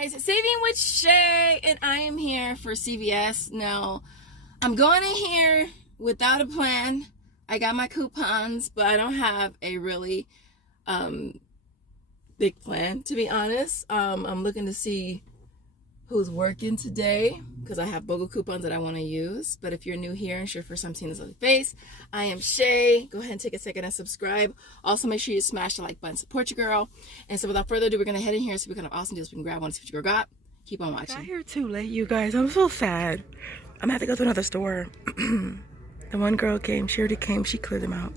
guys, Saving with Shay, and I am here for CVS. Now, I'm going in here without a plan. I got my coupons, but I don't have a really big plan, to be honest. I'm looking to see who's working today because I have BOGO coupons that I want to use. But if you're new here and sure for some seeing this on face, I am Shay. Go ahead and take a second and subscribe. Also, make sure you smash the like button, support your girl. And so without further ado, we're gonna head in here and see what kind of awesome deals we can grab one, see what your girl got. Keep on watching. I got here too late, you guys. I'm so sad. I'm gonna have to go to another store. The one girl came, she already came, she cleared them out.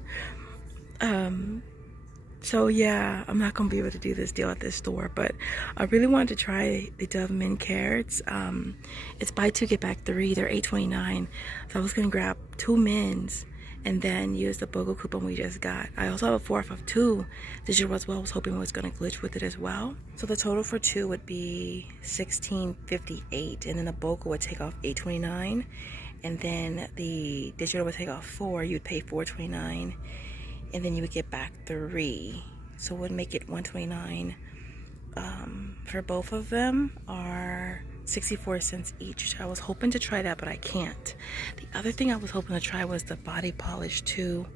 So yeah, I'm not gonna be able to do this deal at this store, but I really wanted to try the Dove Min Carrots. It's buy two get back three. They're $8.29. So I was gonna grab 2 mins and then use the BOGO coupon we just got. I also have a 4 of 2 digital as well. I was hoping it was gonna glitch with it as well. So the total for 2 would be $16.58, and then the BOGO would take off $8.29, and then the digital would take off 4. You'd pay $4.29. And then you would get back 3, so it would make it $129. For both of them are 64 cents each. I was hoping to try that, but I can't. The other thing I was hoping to try was the body polish too,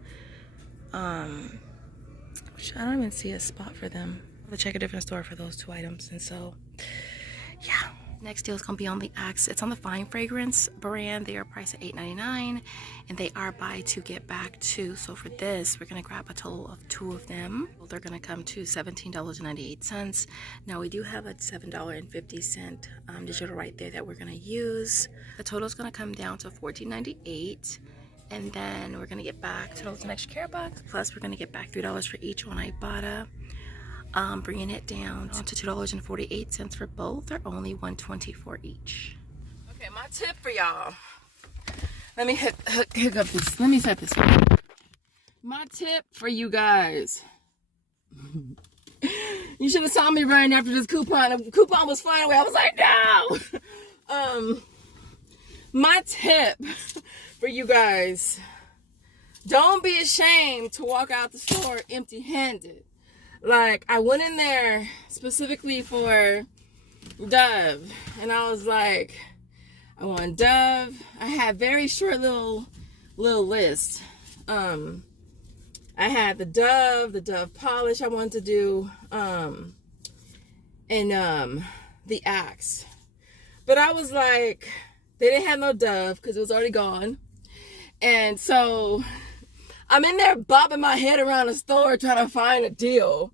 which I don't even see a spot for them. I'll have to check a different store for those 2 items. And so yeah, next deal is gonna be on the Axe. It's on the Fine Fragrance brand. They are priced at $8.99, and they are buy two get back 2. So for this, we're gonna grab a total of 2 of them. They're gonna come to $17.98. Now we do have a $7.50 digital right there that we're gonna use. The total is gonna come down to $14.98. And then we're gonna get back to those next care box. Plus we're gonna get back $3 for each on Ibotta. Bringing it down to $2.48 for both, or only $1.20 for each. Okay, my tip for y'all. Let me hook up this. Let me set this up. My tip for you guys. You should have saw me running after this coupon. The coupon was flying away. I was like, no. My tip for you guys: don't be ashamed to walk out the store empty-handed. Like, I went in there specifically for Dove, and I was like, I want Dove. I had very short little list. I had the Dove polish I wanted to do, and the Axe. But I was like, they didn't have no Dove because it was already gone. And so I'm in there bobbing my head around the store trying to find a deal.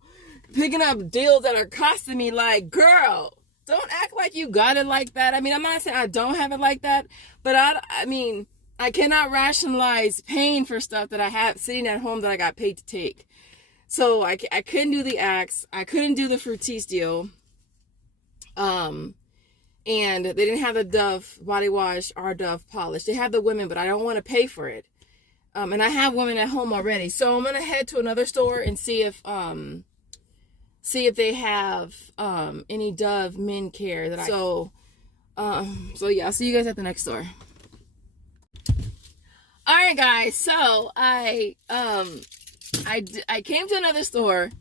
Picking up deals that are costing me, like, girl, don't act like you got it like that. I mean, I'm not saying I don't have it like that, but I mean, I cannot rationalize paying for stuff that I have sitting at home that I got paid to take. So I couldn't do the Axe. I couldn't do the Fructis deal. And they didn't have the Dove body wash or Dove polish. They have the women, but I don't want to pay for it. And I have women at home already. So I'm going to head to another store and see if they have any Dove Men Care that so yeah, I'll see you guys at the next store. All right, guys. So I came to another store,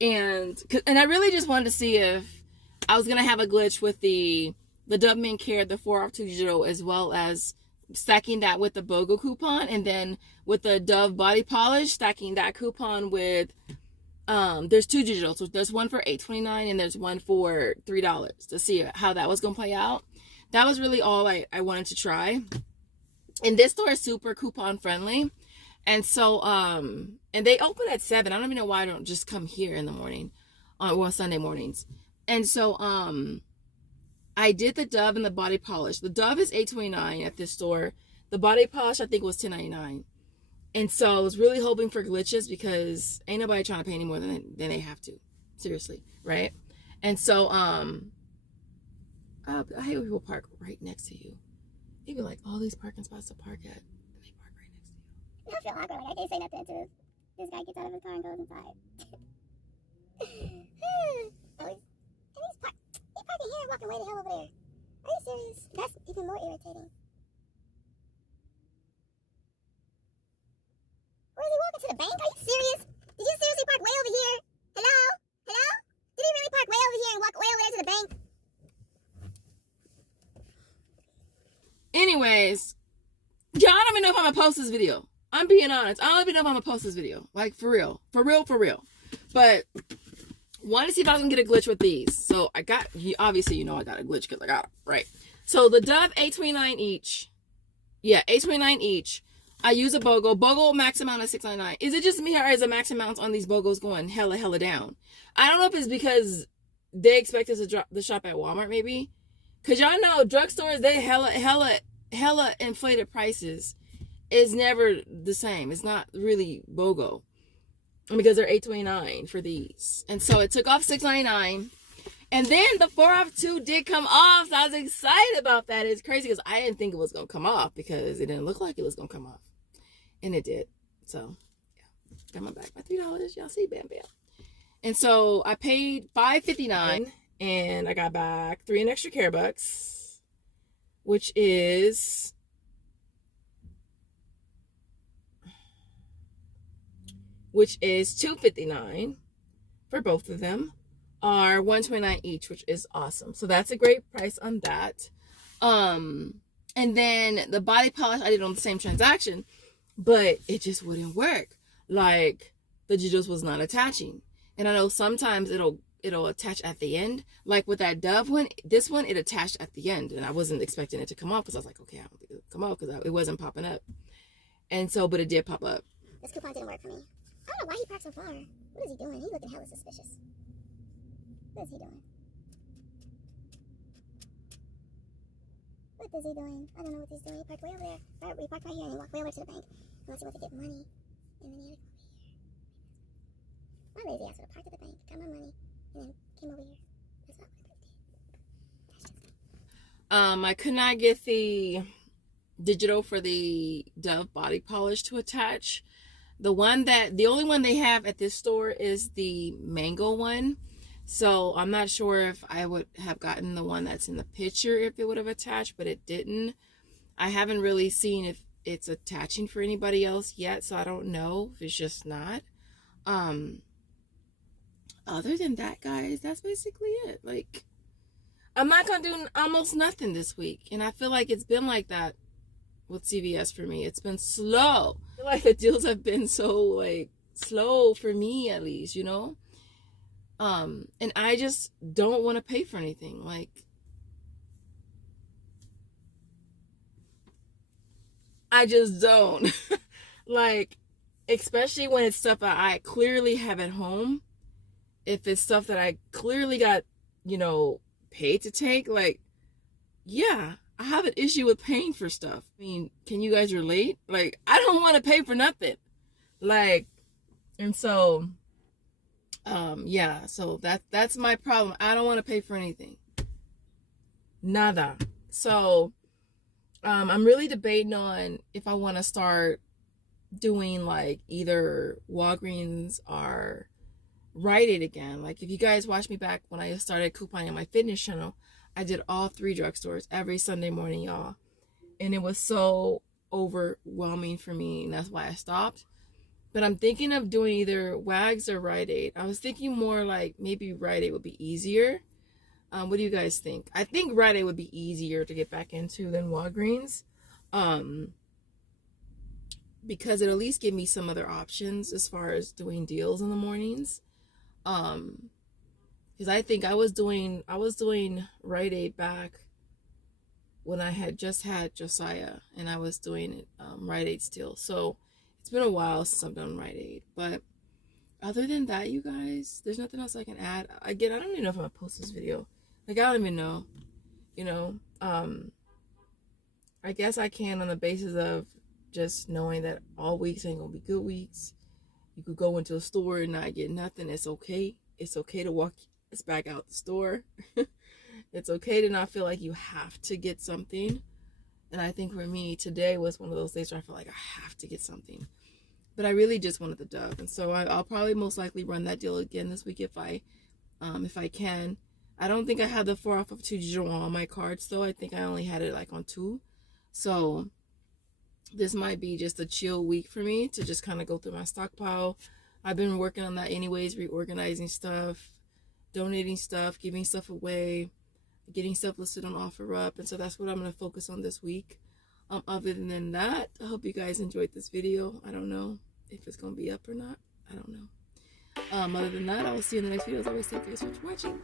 and I really just wanted to see if I was gonna have a glitch with the Dove Men Care, the 4 off 2 digital, as well as stacking that with the BOGO coupon, and then with the Dove body polish, stacking that coupon with there's 2 digital. So there's one for $8.29 and there's one for $3 to see how that was gonna play out. That was really all I wanted to try. And this store is super coupon friendly. And so and they open at 7. I don't even know why I don't just come here in the morning on Sunday mornings. And so I did the Dove and the body polish. The Dove is $8.29 at this store. The body polish I think was $10.99. And so I was really hoping for glitches because ain't nobody trying to pay any more than they have to. Seriously, right? And so I hate when people park right next to you. They be like, all these parking spots to park at, and they park right next to you. I feel awkward. Like, I can't say nothing until this guy gets out of his car and goes inside. He's parking here and walking way the hell over there. Are you serious? That's even more irritating. Where is he walking, to the bank? Are you serious? Did you seriously park way over here? Hello? Hello? Did he really park way over here and walk way over there to the bank? Anyways, y'all don't even know if I'm gonna post this video. I'm being honest. I don't even know if I'm gonna post this video. Like, for real. For real, for real. But wanted to see if I was gonna get a glitch with these. So I got, obviously, you know I got a glitch because I got them, right? So the Dove $8.29 each. Yeah, $8.29 each. I use a BOGO. BOGO max amount is $6.99. Is it just me, or is the max amounts on these BOGOs going hella down? I don't know if it's because they expect us to drop the shop at Walmart, maybe. Because y'all know drugstores, they hella inflated prices. It's never the same. It's not really BOGO. Because they're $8.29 for these. And so it took off $6.99. And then the 4 off 2 did come off. So I was excited about that. It's crazy because I didn't think it was going to come off because it didn't look like it was going to come off. And it did. So, yeah. Got my back by $3. Y'all see? Bam, bam. And so I paid $5.59 and I got back 3 in extra care bucks, which is $2.59 for both of them, are $1.29 each, which is awesome. So that's a great price on that. And then the body polish I did on the same transaction, but it just wouldn't work. Like, the jiggles was not attaching. And I know sometimes it'll attach at the end. Like with that Dove one, this one, it attached at the end. And I wasn't expecting it to come off because I was like, okay, I don't think it'll come off because it wasn't popping up. And so, but it did pop up. This coupon didn't work for me. I don't know why he parked so far. What is he doing? He looking hella suspicious. What is he doing? What is he doing? I don't know what he's doing. He parked way over there. Right, we parked right here and he walked way over to the bank. Unless he went to get money. And then he had to go over here. My lazy ass would have parked at the bank, got my money, and then came over here. That's not what I did. I could not get the digital for the Dove body polish to attach. The only one they have at this store is the mango one. So I'm not sure if I would have gotten the one that's in the picture if it would have attached, but it didn't. I haven't really seen if it's attaching for anybody else yet, so I don't know if it's just not. Other than that, guys, that's basically it. Like, I'm not gonna do almost nothing this week, and I feel like it's been like that with CVS for me. It's been slow. I feel like the deals have been so, like, slow for me, at least, you know? And I just don't want to pay for anything. Like, I just don't. Like, especially when it's stuff that I clearly have at home. If it's stuff that I clearly got, you know, paid to take, like, yeah, I have an issue with paying for stuff. I mean, can you guys relate? Like, I don't want to pay for nothing. Like, and so, yeah, so that's my problem. I don't want to pay for anything. Nada. So, I'm really debating on if I want to start doing, like, either Walgreens or Rite Aid again. Like, if you guys watch me back when I started couponing on my fitness channel, I did all 3 drugstores every Sunday morning, y'all. And it was so overwhelming for me, and that's why I stopped. But I'm thinking of doing either Wags or Rite Aid. I was thinking more like maybe Rite Aid would be easier. What do you guys think? I think Rite Aid would be easier to get back into than Walgreens. Because it'll at least give me some other options as far as doing deals in the mornings. Because I think I was doing Rite Aid back when I had just had Josiah, and I was doing Rite Aid still. So it's been a while since I've done Rite Aid. But other than that, you guys, there's nothing else I can add. Again, I don't even know if I'm gonna post this video. Like, I don't even know. You know, I guess I can on the basis of just knowing that all weeks ain't gonna be good weeks. You could go into a store and not get nothing. It's okay. It's okay to walk back out the store. It's okay to not feel like you have to get something. And I think for me, today was one of those days where I felt like I have to get something. But I really just wanted the Dove. And so I'll probably most likely run that deal again this week if I can. I don't think I had the 4 off of 2 digital on my cards, though. I think I only had it like on 2. So this might be just a chill week for me to just kind of go through my stockpile. I've been working on that anyways, reorganizing stuff, donating stuff, giving stuff away, getting stuff listed on OfferUp. And so that's what I'm going to focus on this week. Other than that, I hope you guys enjoyed this video. I don't know if it's gonna be up or not. I don't know. Other than that, I will see you in the next video. As always, thank you guys so much for watching.